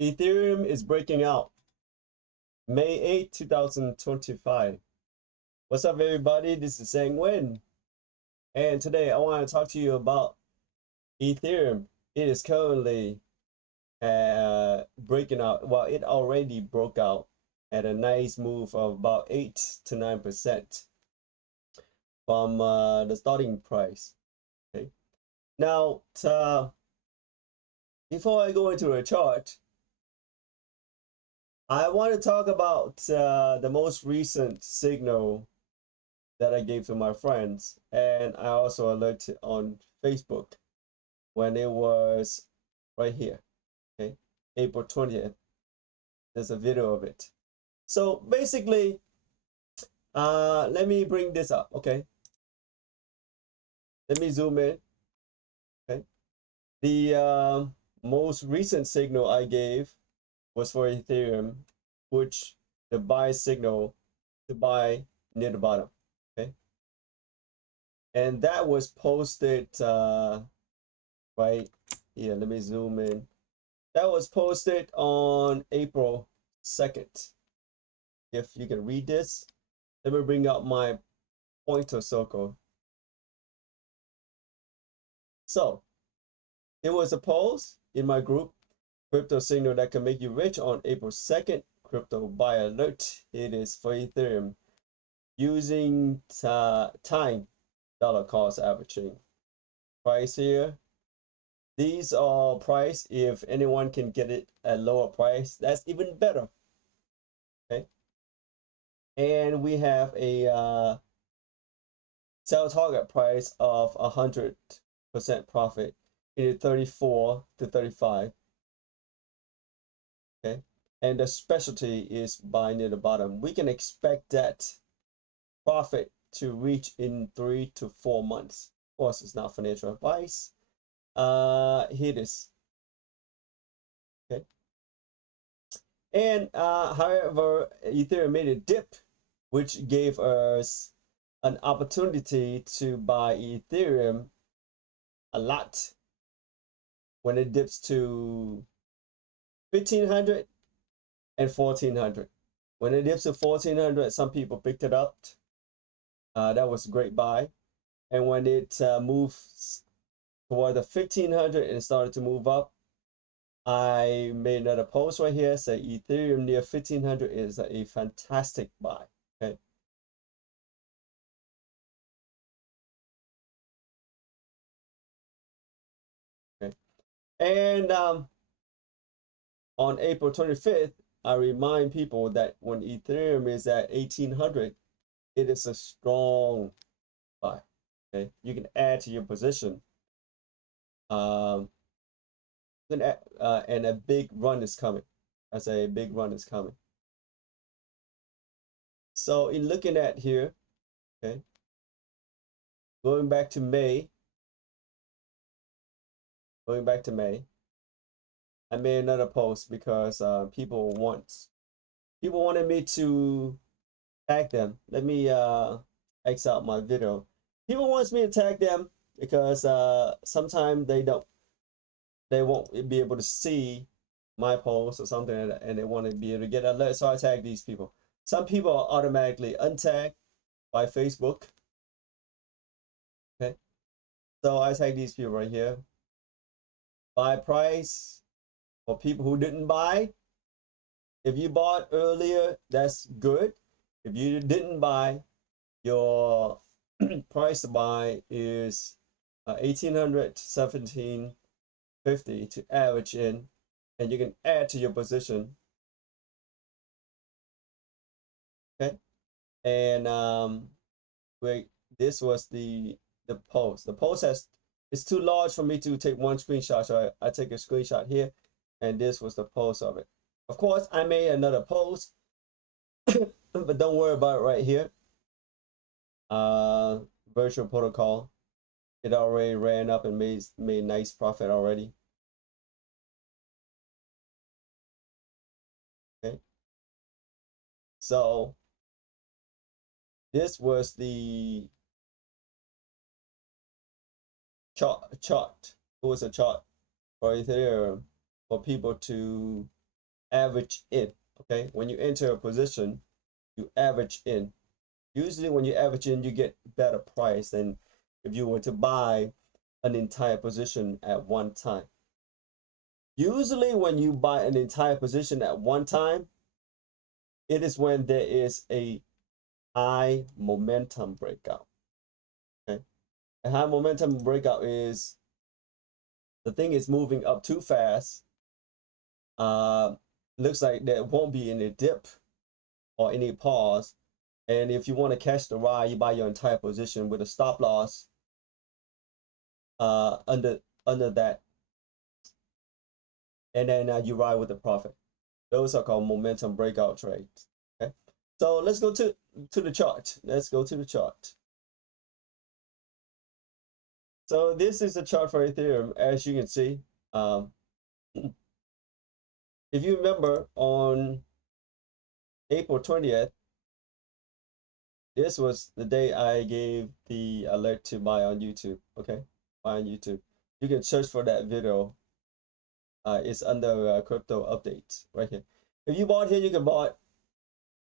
Ethereum is breaking out. May 8, 2025. What's up, everybody? This is Nguyen. And today I want to talk to you about Ethereum. It is currently breaking out. Well, it already broke out at a nice move of about 8 to 9% from the starting price. Okay. Now, before I go into a chart, I want to talk about the most recent signal that I gave to my friends, and I also alerted on Facebook when it was right here, okay, April 20th. There's a video of it. So basically, let me bring this up, okay? Let me zoom in, okay? The most recent signal I gave was for Ethereum, which the buy signal to buy near the bottom, okay? And that was posted right here. Let me zoom in. That was posted on April 2nd. If you can read this, let me bring up my pointer circle. So it was a post in my group, crypto signal that can make you rich on April 2nd, crypto buy alert. It is for Ethereum using time dollar cost averaging. Price here. These are price. If anyone can get it at lower price, that's even better. Okay. And we have a sell target price of 100% profit in 34 to 35. Okay. And the specialty is buy near the bottom. We can expect that profit to reach in 3 to 4 months. Of course, it's not financial advice. Here it is. Okay. And however, Ethereum made a dip, which gave us an opportunity to buy Ethereum a lot when it dips to 1500 and 1400. When it dips to 1400, some people picked it up. That was a great buy. And when it moves toward the 1500 and started to move up, I made another post right here, say Ethereum near 1500 is a fantastic buy. Okay. Okay. And on April 25th, I remind people that when Ethereum is at 1800, it is a strong buy. Okay, you can add to your position. Um, and a big run is coming. I say a big run is coming. So in looking at here, okay, going back to May, I made another post because people wanted me to tag them. Let me X out my video. People wants me to tag them because sometimes they won't be able to see my post or something, and they want to be able to get alert. So I tag these people. Some people are automatically untagged by Facebook. Okay, so I tag these people right here. Buy price for people who didn't buy. If you bought earlier, that's good. If you didn't buy, your price to buy is 1800 to 1750 to average in, and you can add to your position. Okay, and wait, this was the post. The post it's too large for me to take one screenshot, so I take a screenshot here, and this was the post of it. Of course, I made another post, but don't worry about it right here. Virtual protocol, it already ran up and made nice profit already. Okay, so this was the chart. It was a chart for Ethereum for people to average in. Okay, when you enter a position, you average in. Usually when you average in, you get better price than if you were to buy an entire position at one time. Usually when you buy an entire position at one time, it is when there is a high momentum breakout. Okay, a high momentum breakout is the thing is moving up too fast. Looks like there won't be any dip or any pause. And if you want to catch the ride, you buy your entire position with a stop loss under that, and then you ride with the profit. Those are called momentum breakout trades. Okay, so let's go to the chart. Let's go to the chart. So this is the chart for Ethereum, as you can see. If you remember, on April 20th, this was the day I gave the alert to buy on YouTube. Okay, buy on YouTube. You can search for that video. It's under crypto updates right here. If you bought here, you can buy.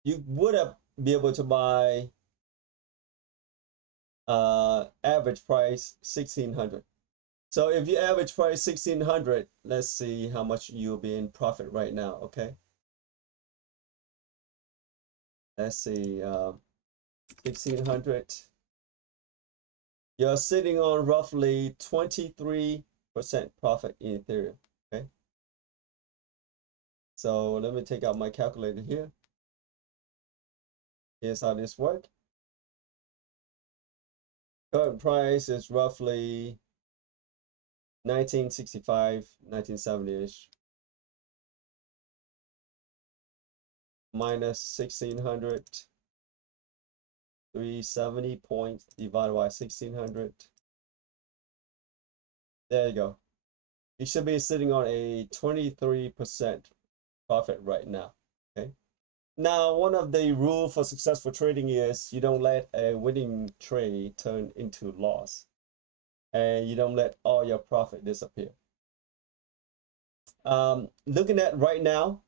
You would have be able to buy average price 1600. So if you average price 1600, let's see how much you'll be in profit right now. Okay, let's see, 1600. You're sitting on roughly 23% profit in Ethereum. Okay, so let me take out my calculator here. Here's how this works. Current price is roughly 1965, 1970-ish. Minus 1600. 370 points divided by 1600. There you go. You should be sitting on a 23% profit right now. Okay. Now, one of the rules for successful trading is you don't let a winning trade turn into loss, and you don't let all your profit disappear. Looking at right now,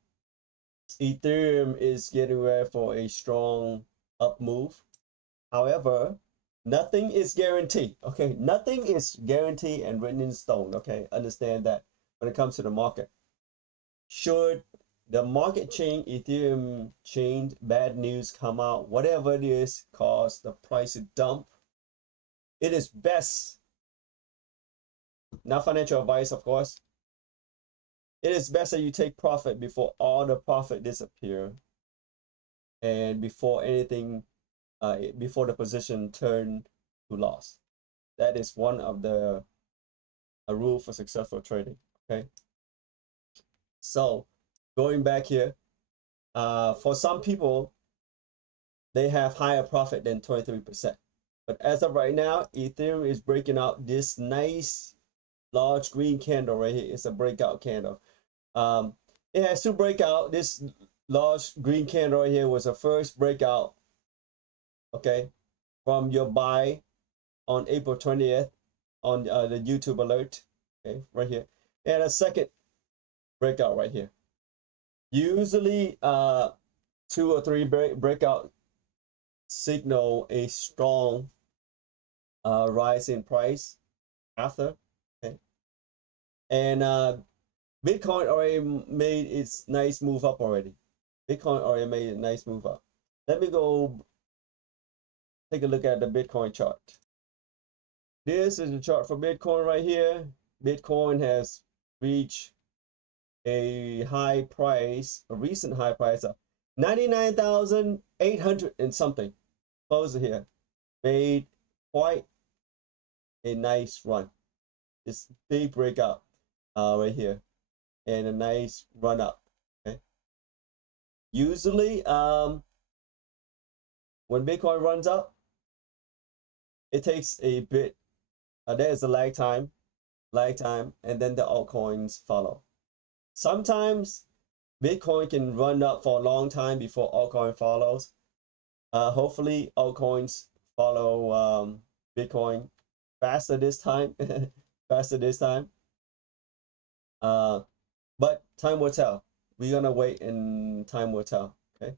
Ethereum is getting ready for a strong up move. However, nothing is guaranteed. Okay, nothing is guaranteed and written in stone. Okay, understand that when it comes to the market. Should the market change, Ethereum change, bad news come out, whatever it is, cause the price to dump, it is best, not financial advice, of course. It is best that you take profit before all the profit disappear, and before anything, before the position turn to loss. That is one of the a rule for successful trading. Okay, so going back here, for some people, they have higher profit than 23%. But as of right now, Ethereum is breaking out this nice large green candle right here. It's a breakout candle. It has two breakout. This large green candle right here was the first breakout, okay, from your buy on April 20th on the YouTube alert, okay, right here. And a second breakout right here. Usually, 2 or 3 breakout signal a strong rise in price after. Okay, and Bitcoin already made its nice move up already. Bitcoin already made a nice move up. Let me go take a look at the Bitcoin chart. This is the chart for Bitcoin right here. Bitcoin has reached a high price, a recent high price of 99,800 and something. Close it here. Made quite a nice run. This big breakout right here, and a nice run up. Okay. Usually, when Bitcoin runs up, it takes a bit. There's a lag time, and then the altcoins follow. Sometimes Bitcoin can run up for a long time before altcoin follows. Hopefully, altcoins follow Bitcoin faster this time. faster this time. But time will tell. we're gonna wait and time will tell. Okay,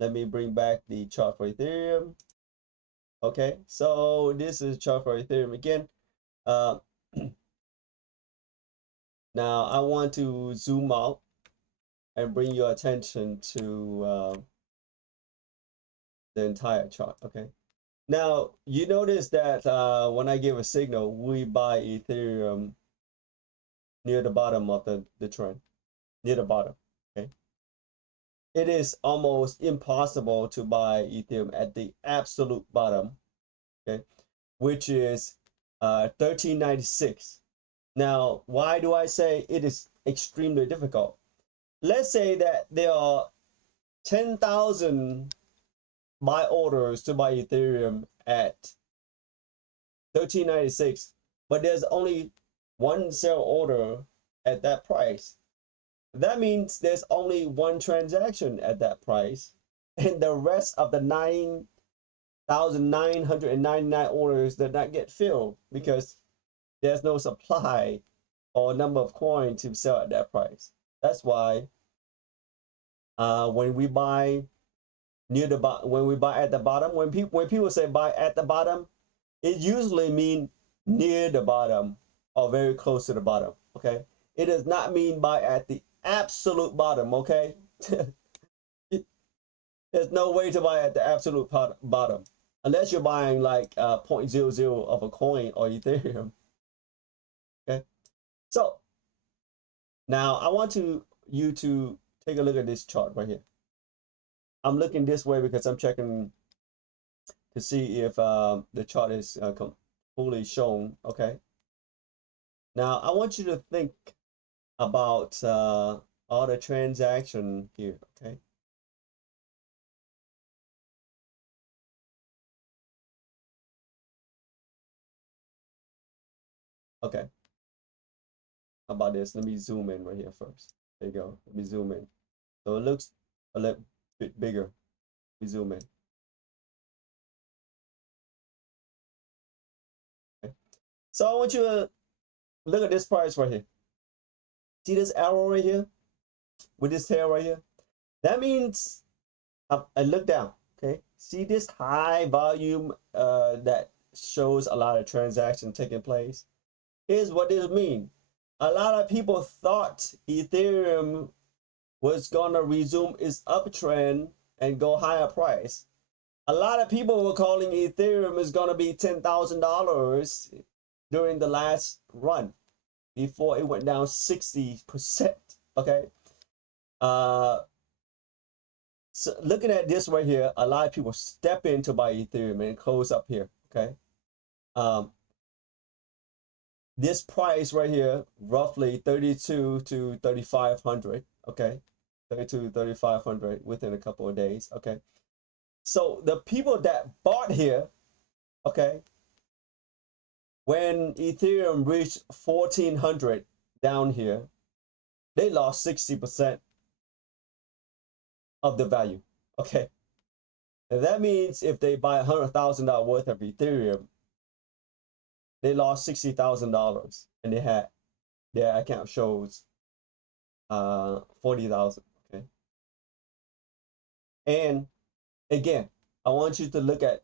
let me bring back the chart for Ethereum. Okay, so this is chart for Ethereum again. Uh, now I want to zoom out and bring your attention to the entire chart. Okay, now you notice that when I give a signal, we buy Ethereum near the bottom of the trend, near the bottom. Okay, it is almost impossible to buy Ethereum at the absolute bottom. Okay, which is 1396. Now, why do I say it is extremely difficult? Let's say that there are 10,000 buy orders to buy Ethereum at 1396, but there's only one sell order at that price. That means there's only one transaction at that price, and the rest of the 9,999 orders did not get filled because there's no supply or number of coins to sell at that price. That's why when we buy near the bottom, when we buy at the bottom, when people say buy at the bottom, it usually means near the bottom or very close to the bottom. Okay, it does not mean buy at the absolute bottom. Okay, there's no way to buy at the absolute bottom unless you're buying like 0.00 of a coin or Ethereum. Okay, so now I want you to take a look at this chart right here. I'm looking this way because I'm checking to see if the chart is fully shown. Okay. Now I want you to think about all the transaction here. Okay. Okay. How about this? Let me zoom in right here first. There you go. Let me zoom in. So it looks a little bit bigger. Let me zoom in. Okay. So I want you to look at this price right here. See this arrow right here with this tail right here? That means I look down. Okay. See this high volume that shows a lot of transaction taking place? Here's what this means. A lot of people thought Ethereum was gonna resume its uptrend and go higher price. A lot of people were calling Ethereum is gonna be $10,000 during the last run before it went down 60%. Okay. So looking at this right here, a lot of people step in to buy Ethereum and close up here. Okay. Um, this price right here, roughly 32 to 3,500. Okay. 32 to 3,500 within a couple of days. Okay. So the people that bought here, okay, when Ethereum reached 1,400 down here, they lost 60% of the value. Okay. And that means if they buy $100,000 worth of Ethereum, they lost $60,000 and they had their account shows 40,000. Okay. And again, I want you to look at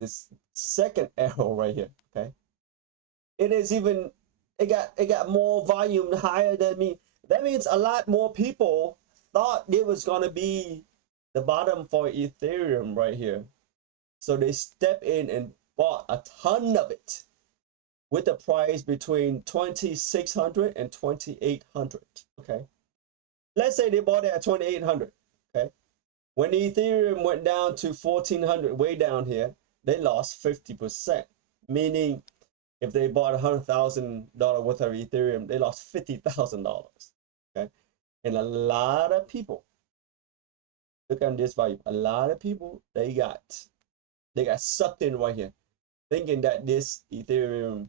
this second arrow right here. Okay. It is even it got more volume higher than me. That means a lot more people thought it was gonna be the bottom for Ethereum right here. So they step in and bought a ton of it with a price between 2,600 and 2,800. Okay. Let's say they bought it at 2,800. Okay. When Ethereum went down to 1,400, way down here, they lost 50%. Meaning, if they bought $100,000 worth of Ethereum, they lost $50,000. Okay. And a lot of people, look at this value. A lot of people they got sucked in right here, thinking that this Ethereum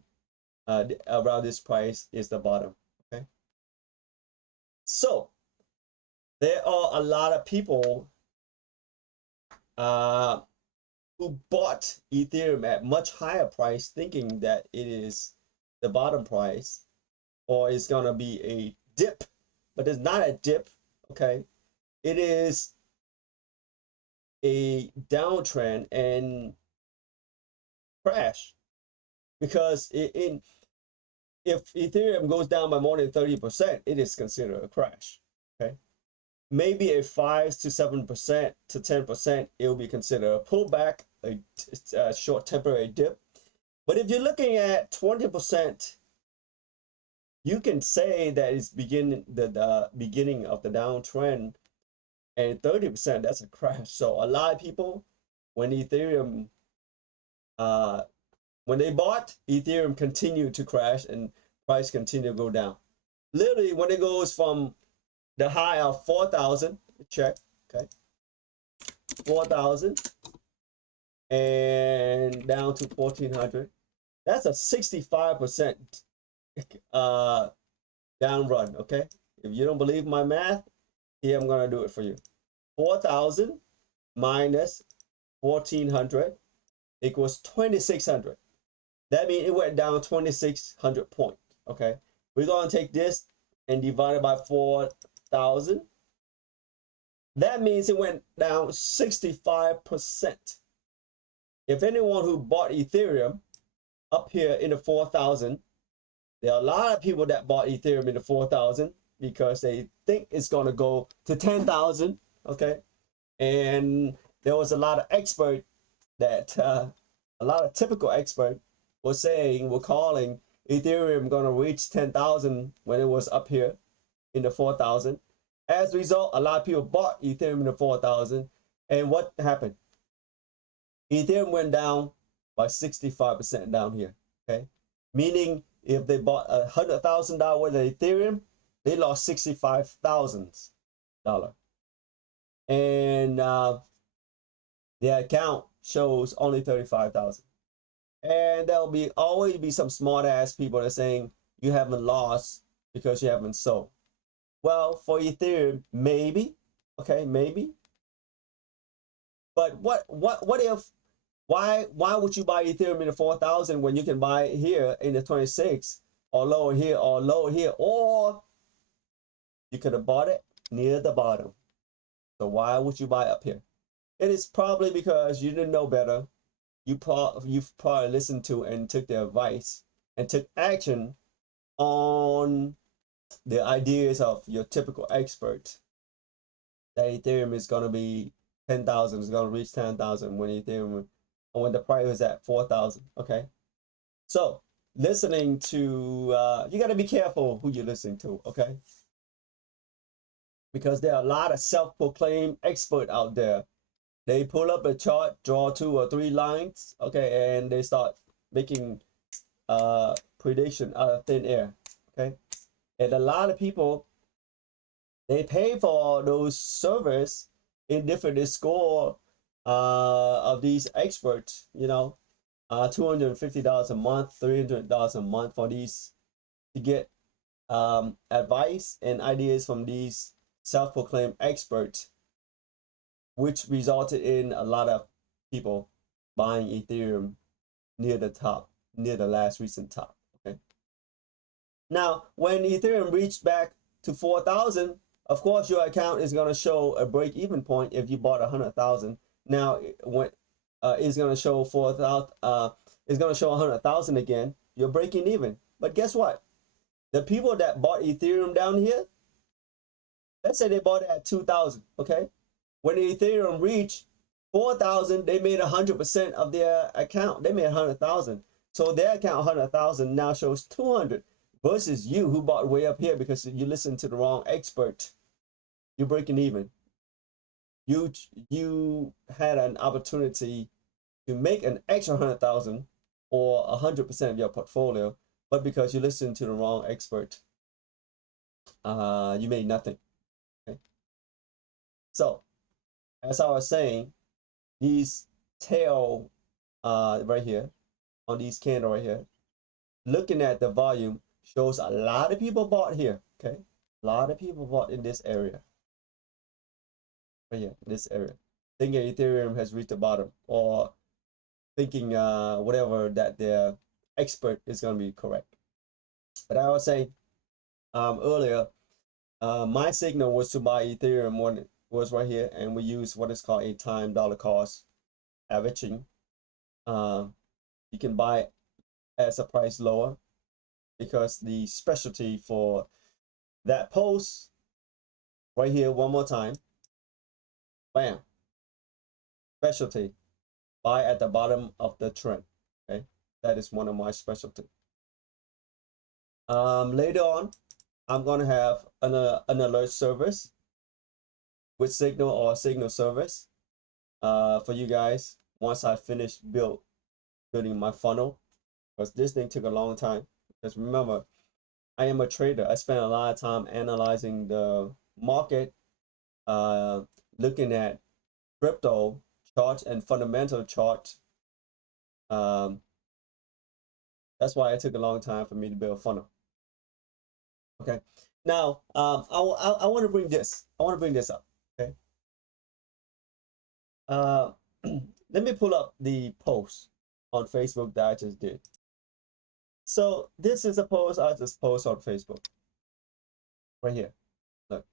around this price is the bottom. Okay. So there are a lot of people who bought Ethereum at much higher price, thinking that it is the bottom price or it's gonna be a dip but it's not a dip, okay? It is a downtrend and crash because if Ethereum goes down by more than 30%, it is considered a crash, okay? Maybe a 5 to 7% to 10%, it will be considered a pullback, a short temporary dip. But if you're looking at 20%, you can say that it's the beginning of the downtrend, and 30%, that's a crash. So a lot of people, when Ethereum, when they bought, Ethereum continued to crash and price continued to go down. Literally, when it goes from the high of 4,000, check, okay, 4,000 and down to 1,400, that's a 65% down run, okay? If you don't believe my math, here I'm gonna do it for you. 4,000 minus 1,400 equals 2,600. That means it went down 2,600 points, okay? We're gonna take this and divide it by 4,000. That means it went down 65%. If anyone who bought Ethereum up here in the 4,000, there are a lot of people that bought Ethereum in the 4,000 because they think it's going to go to 10,000, okay? And there was a lot of expert that, a lot of typical expert was saying, were calling Ethereum going to reach 10,000 when it was up here in the 4,000. As a result, a lot of people bought Ethereum in the 4,000. And what happened? Ethereum went down by 65% down here, okay? Meaning if they bought $100,000 worth of Ethereum, they lost $65,000. And their account shows only 35,000. And there'll be always be some smart ass people that are saying you haven't lost because you haven't sold. Well, for Ethereum, maybe, okay, maybe. But what if, why would you buy Ethereum in the 4,000 when you can buy it here in the 26 or lower here or lower here, or you could have bought it near the bottom? So why would you buy up here? It is probably because you didn't know better. You've probably listened to and took their advice and took action on the ideas of your typical expert that Ethereum is going to be 10,000, is going to reach 10,000 when the price was at 4,000. Okay, so listening to you got to be careful who you're listening to. Okay, because there are a lot of self-proclaimed expert out there. They pull up a chart, draw 2 or 3 lines, okay, and they start making prediction out of thin air. Okay, and a lot of people, they pay for those servers in different Discord of these experts, you know, $250 a month, $300 a month for these, to get advice and ideas from these self-proclaimed experts, which resulted in a lot of people buying Ethereum near the top, near the last recent top. Okay. Now, when Ethereum reached back to 4,000, of course, your account is going to show a break-even point if you bought 100,000. Now, when it's going to show 4,000, it's going to show 100,000 again. You're breaking even. But guess what? The people that bought Ethereum down here, let's say they bought it at 2,000. Okay, when the Ethereum reached 4,000, they made 100% of their account. They made 100,000. So their account 100,000 now shows 200 versus you who bought way up here because you listened to the wrong expert. You're breaking even. You had an opportunity to make an extra 100,000 or 100% of your portfolio, but because you listened to the wrong expert, you made nothing. Okay? So, as I was saying, these tail right here on these candle right here, looking at the volume shows a lot of people bought here. Okay, a lot of people bought in this area. Right here, in this area, thinking Ethereum has reached the bottom, or thinking whatever that their expert is going to be correct. But I was saying earlier, My signal was to buy Ethereum when it was right here, and we use what is called a time dollar cost averaging. You can buy as a price lower because the specialty for that post right here, one more time, bam, specialty, buy at the bottom of the trend. Okay, that is one of my specialty. Later on, I'm gonna have an alert service with Signal or Signal service for you guys once I finish building my funnel, because this thing took a long time. Because remember, I am a trader. I spend a lot of time analyzing the market, uh, looking at crypto charts and fundamental charts. Um, that's why it took a long time for me to build a funnel. Okay. Now, I want to bring this. I want to bring this up. Okay. Uh, let me pull up the post on Facebook that I just did. So this is a post I just posted on Facebook right here. Look,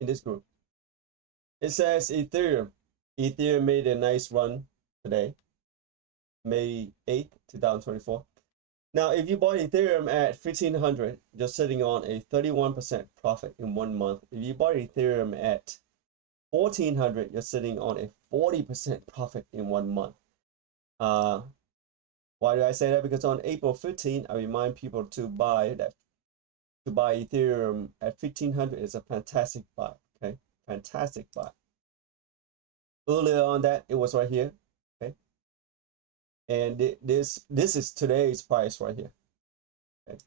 in this group. It says Ethereum. Ethereum made a nice run today, May 8th, 2024. Now, if you bought Ethereum at 1500, you're sitting on a 31% profit in 1 month. If you bought Ethereum at 1400, you're sitting on a 40% profit in 1 month. Why do I say that? Because on April 15, I remind people to buy Ethereum at 1500 is a fantastic buy. Okay, fantastic buy. Earlier on that, it was right here. Okay, and this is today's price right here. Okay,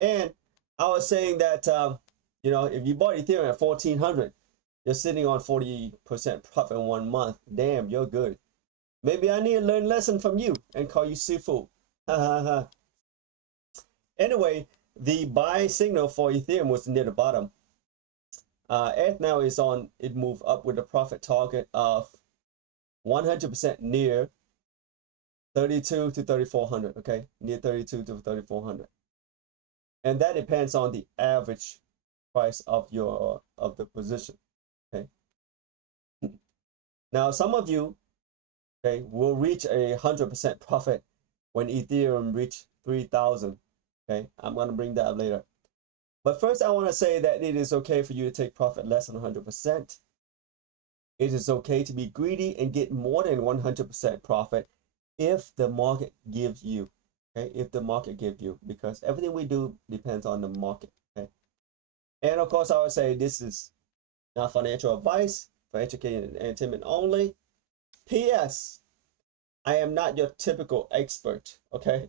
and I was saying that you know, if you bought Ethereum at 1400, you're sitting on 40% profit in 1 month. Damn, you're good. Maybe I need to learn a lesson from you and call you Sifu. Anyway, the buy signal for Ethereum was near the bottom. ETH now is on, it moved up with a profit target of 100% near 32 to 3400. Okay, near 32 to 3400, and that depends on the average price of the position. Okay, now some of you, okay, will reach 100% profit when Ethereum reach 3000. Okay, I'm going to bring that up later. But first, I want to say that it is okay for you to take profit less than 100%. It is okay to be greedy and get more than 100% profit if the market gives you. Okay, if the market gives you, because everything we do depends on the market. Okay, and of course, I would say this is not financial advice, for education and entertainment only. P.S. I am not your typical expert. Okay,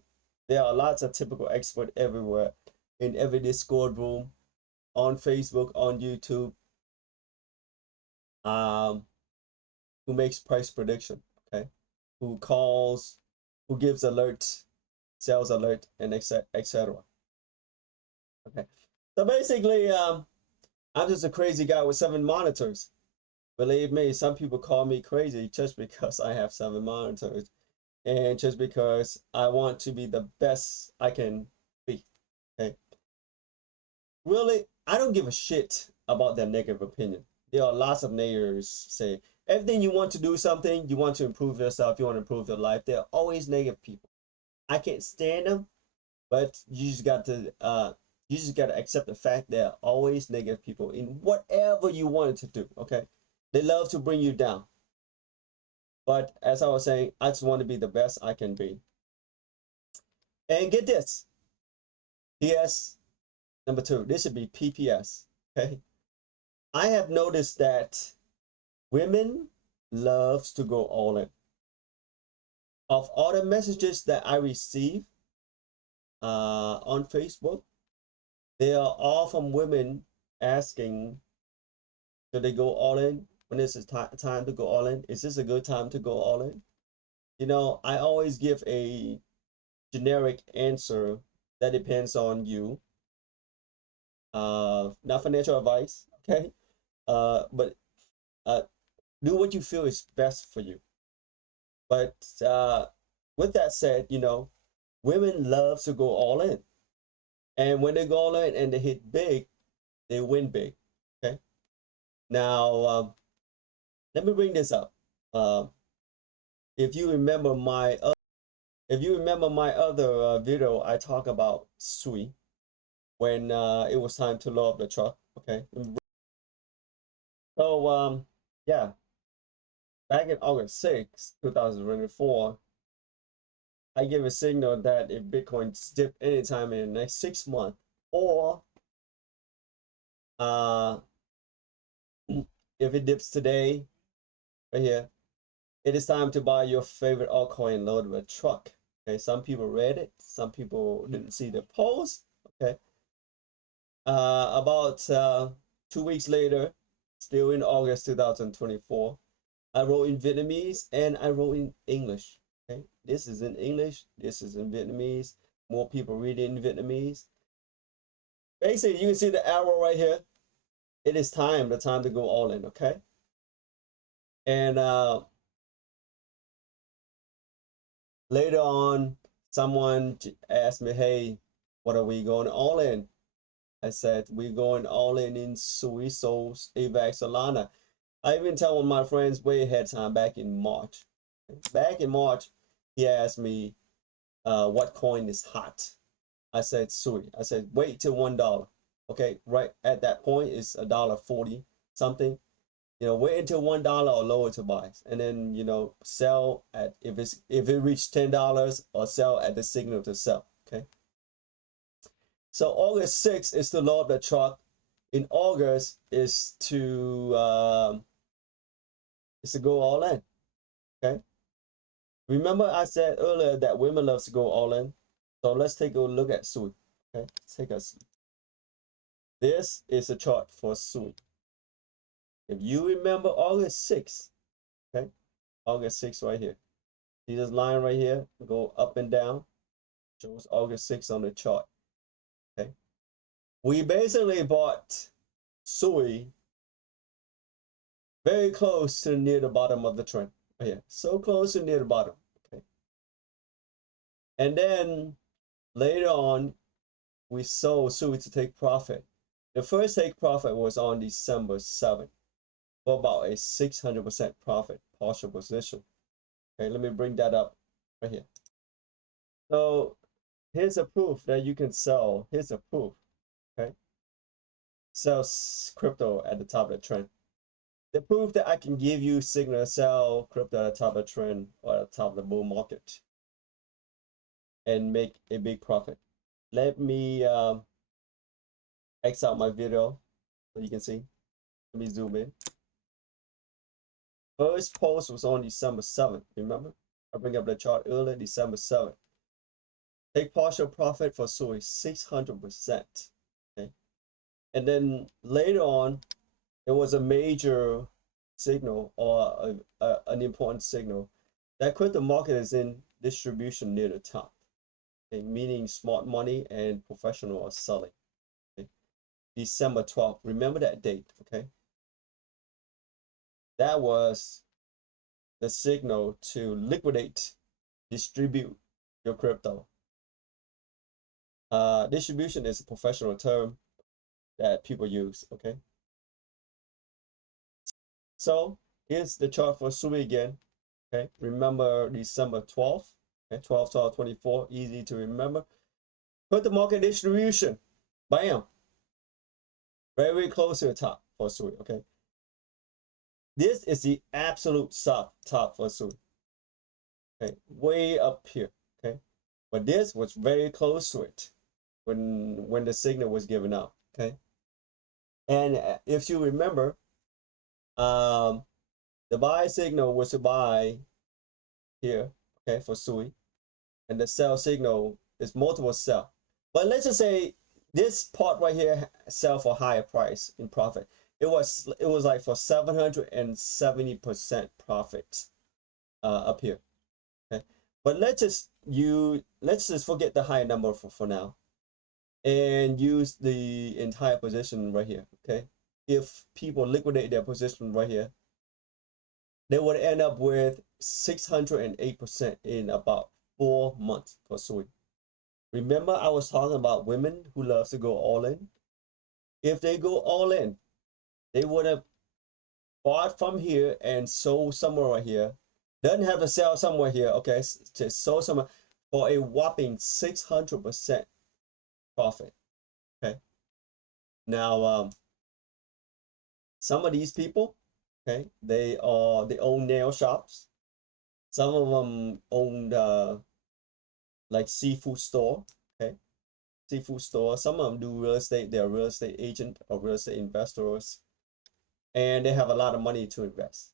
there are lots of typical experts everywhere, in every Discord room, on Facebook, on YouTube, who makes price prediction. Okay, who calls, who gives alerts, sales alert, and etc. Okay, so basically, I'm just a crazy guy with 7 monitors. Believe me, some people call me crazy just because I have 7 monitors, and just because I want to be the best I can be. Okay, really, I don't give a shit about their negative opinion. There are lots of naysayers say everything you want to do something, you want to improve yourself, you want to improve your life. There are always negative people. I can't stand them, but you just got to accept the fact there are always negative people in whatever you wanted to do. Okay, they love to bring you down, but as I was saying, I just want to be the best I can be. And get this, P.S. number 2, this should be P.P.S. Okay, I have noticed that women loves to go all in. Of all the messages that I receive on Facebook, they are all from women asking, should they go all in? When is it time to go all in? Is this a good time to go all in? You know, I always give a generic answer that depends on you. Not financial advice, okay? But do what you feel is best for you. But with that said, you know, women love to go all in. And when they go all in and they hit big, they win big. Okay. Now, let me bring this up. If you remember my other video, I talk about Sui when it was time to load up the truck. Okay. So yeah, back in August 6, 2024, I give a signal that if Bitcoin dip anytime in the next 6 months, or uh, if it dips today, right here, it is time to buy your favorite altcoin and load with a truck. Okay, some people read it, some people didn't see the post. Okay, about 2 weeks later, still in August 2024, I wrote in Vietnamese and I wrote in English. Okay, this is in English, this is in Vietnamese. More people read it in Vietnamese. Basically, you can see the arrow right here. It is the time to go all in. Okay, and later on, someone asked me, "Hey, what are we going all in?" I said, "We're going all in Suisos, AVAX, Solana." I even tell one of my friends way ahead of time back in March. Back in March, he asked me, what coin is hot? I said, Sui. I said, wait till $1. Okay, right at that point, it's $1.40 something. Wait until $1 or lower to buy, and then sell at if it reached $10 or sell at the signal to sell. Okay. So August 6th is to load up the truck. In August is to go all in. Okay. Remember I said earlier that women love to go all in. So let's take a look at Sui. Okay, this is a chart for Sui. If you remember August 6th, okay, August 6th right here. See this line right here, go up and down, shows August 6th on the chart. Okay, we basically bought Sui very close to near the bottom of the trend right here, so close to near the bottom. Okay, and then later on we sold Sui to take profit. The first take profit was on December 7th for about a 600% profit partial position. Okay, let me bring that up right here. So here's a proof that you can sell. Here's a proof. Okay, sell crypto at the top of the trend. The proof that I can give you signal sell crypto at the top of the trend or at the top of the bull market and make a big profit. Let me X out my video so you can see. Let me zoom in. First post was on December 7th. Remember? I bring up the chart earlier, December 7th. Take partial profit for Sui, 600%. Okay. And then later on, there was a major signal or an important signal that crypto market is in distribution near the top. Okay. Meaning smart money and professional are selling. Okay. December 12th. Remember that date, okay? That was the signal to liquidate, distribute your crypto. Distribution is a professional term that people use, okay? So here's the chart for Sui again, okay? Remember December 12th, okay? 12, 12, 24, easy to remember. Put the market distribution, bam, very close to the top for Sui, okay? This is the absolute top for Sui, okay? Way up here, okay? But this was very close to it when the signal was given out, okay? And if you remember, the buy signal was to buy here, okay, for Sui, and the sell signal is multiple sell. But let's just say this part right here sell for higher price in profit. It was like for 770% profit up here. Okay, but let's just forget the higher number for now, and use the entire position right here. Okay, if people liquidate their position right here, they would end up with 608% in about 4 months for Sui. Remember I was talking about women who love to go all in? If they go all in, they would have bought from here and sold somewhere right here. Doesn't have to sell somewhere here, okay? To sold somewhere for a whopping 600% profit. Okay. Now, some of these people, okay, they own nail shops. Some of them own like seafood store. Okay, seafood store. Some of them do real estate. They're real estate agent or real estate investors, and they have a lot of money to invest.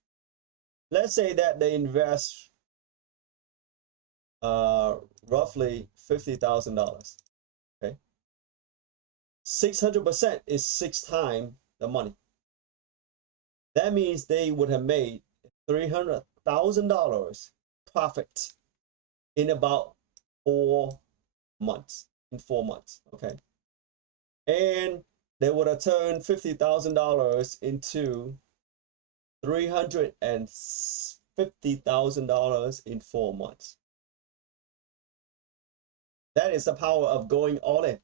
Let's say that they invest roughly $50,000. Okay, 600% is 6 times the money. That means they would have made $300,000 profit in about 4 months. In 4 months, okay, and they would have turned $50,000 into $350,000 in 4 months. That is the power of going all in.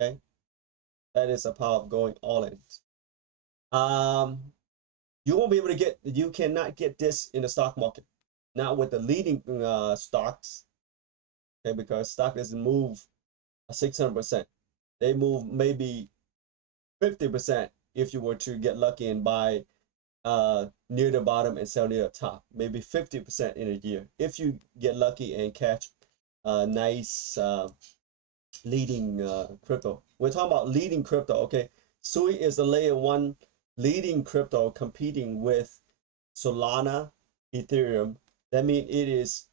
Okay, that is the power of going all in. You won't be able to get. You cannot get this in the stock market. Not with the leading stocks. Okay, because stock doesn't move 600%. They move maybe 50% if you were to get lucky and buy near the bottom and sell near the top. Maybe 50% in a year if you get lucky and catch a nice leading crypto. We're talking about leading crypto. Okay, Sui is a layer 1 leading crypto competing with Solana, Ethereum. That means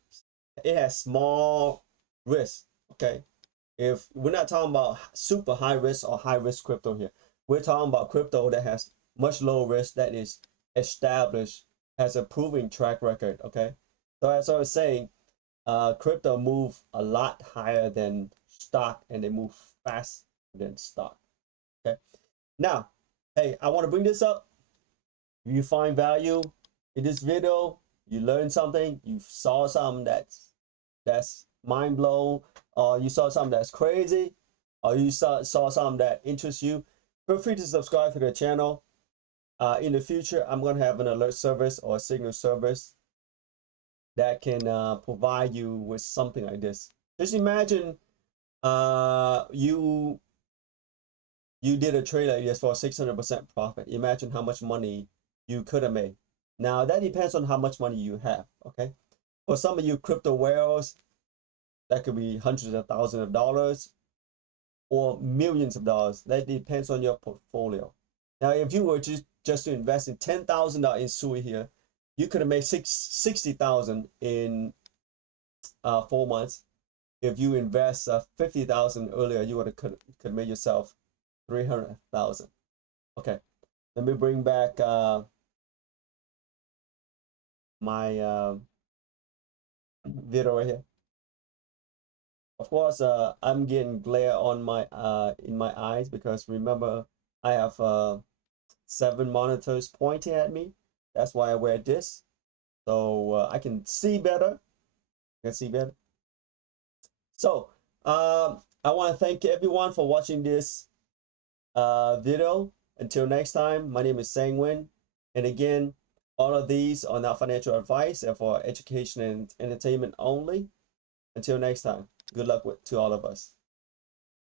it has small risk. Okay, if we're not talking about super high risk or high risk crypto here, we're talking about crypto that has much lower risk, that is established, has a proven track record. Okay, so as I was saying, crypto move a lot higher than stock, and they move faster than stock. Okay, now, hey, I want to bring this up. If you find value in this video, you learned something, you saw something that's mind blown, or you saw something that's crazy, or you saw something that interests you, feel free to subscribe to the channel. In the future, I'm going to have an alert service or a signal service that can provide you with something like this. Just imagine you did a trade like this for 600% profit. Imagine how much money you could have made. Now, that depends on how much money you have, okay? For some of you crypto whales, that could be hundreds of thousands of dollars or millions of dollars. That depends on your portfolio. Now, if you were just to invest in $10,000 in Sui here, you could have made 60,000 in 4 months. If you invest 50,000 earlier, you would have could make yourself 300,000. Okay, let me bring back my video right here. Of course, I'm getting glare on my in my eyes because remember I have 7 monitors pointing at me. That's why I wear this, so I can see better. I can see better. So I want to thank everyone for watching this video. Until next time, my name is Nguyen, and again, all of these are not financial advice and for education and entertainment only. Until next time, good luck to all of us.